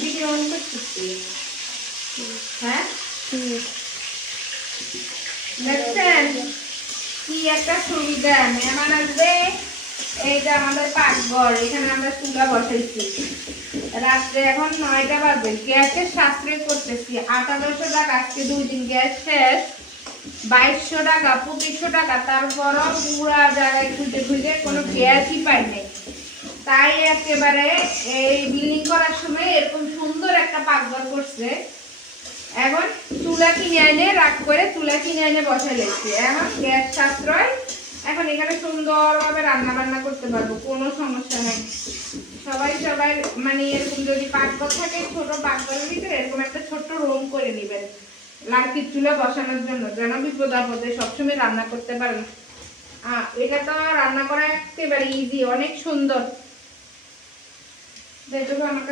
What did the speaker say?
Video on করতেছি। হ্যাঁ দেখছেন কি একটা সুবিধা, মেহমান আসবে। এইটা আমাদের পাকঘর, এখানে আমরা চুলা বসাইছি। রাত্রে এখন 9টা বাজে, গ্যাসের সাশ্রয় করতেছি। 1800 টাকা, আজকে 2 দিন গ্যাস শেষ। 2200 টাকা, 2500 টাকা, তারপরও পুরা জায়গায় খুঁজে খুঁজে কোনো গ্যাসই পাইনি। তাই একেবারে এই বিল্ডিং করার সময় এরকম সুন্দর একটা পাকঘর করছে। এখন চুলা কিনে এনে রাগ করে চুলা কিনে এনে বসাই লেগেছি। এখন গ্যাস সাশ্রয়, এখন এখানে সুন্দরভাবে রান্না বান্না করতে পারবো, কোনো সমস্যা নেই। সবাই মানে এরকম যদি পাকঘর থাকে, ছোট পাকঘরের ভিতরে এরকম একটা ছোট্ট রুম করে নেবেন লার্কির চুলা বসানোর জন্য, যেন বিপদ আপদে সবসময় রান্না করতে পারেন। এটা তো রান্না করা একেবারে ইজি, অনেক সুন্দর। যেটুকু আমার